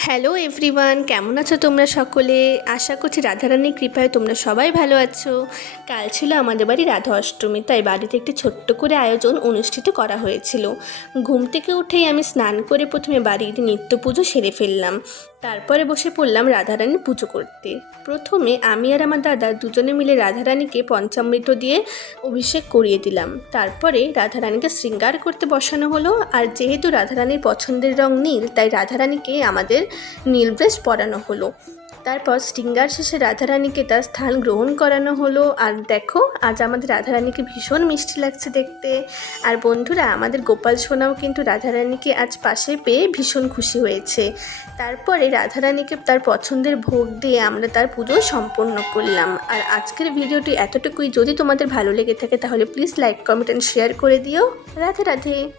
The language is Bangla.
হ্যালো এভরিওয়ান, কেমন আছো তোমরা সকলে? আশা করছি রাধারানীর কৃপায় তোমরা সবাই ভালো আছো। কাল ছিল আমাদের বাড়ি রাধা অষ্টমী, তাই বাড়িতে একটি ছোট্ট করে আয়োজন অনুষ্ঠিত করা হয়েছিল। ঘুম থেকে উঠেই আমি স্নান করে প্রথমে বাড়ির নিত্য পুজো সেরে ফেললাম। তারপরে বসে পড়লাম রাধারানীর পুজো করতে। প্রথমে আমি আর আমার দাদা দুজনে মিলে রাধারানীকে পঞ্চামৃত দিয়ে অভিষেক করিয়ে দিলাম। তারপরে রাধারানীকে শৃঙ্গার করতে বসানো হলো। আর যেহেতু রাধারানীর পছন্দের রং নীল, তাই রাধারানীকে আমাদের নীল ড্রেস পরানো হলো। তারপর শৃঙ্গার শেষে রাধারানীকে তার স্থান গ্রহণ করানো হলো। আর দেখো, আজ আমাদের রাধারানীকে ভীষণ মিষ্টি লাগছে দেখতে। আর বন্ধুরা, আমাদের গোপাল সোনাও কিন্তু রাধারানীকে আজ পাশে পেয়ে ভীষণ খুশি হয়েছে। তারপরে রাধারানীকে তার পছন্দের ভোগ দিয়ে আমরা তার পুজো সম্পন্ন করলাম। আর আজকের ভিডিওটি এতটুকুই। যদি তোমাদের ভালো লেগে থাকে তাহলে please like, comment and share করে দিও। রাধে রাধে।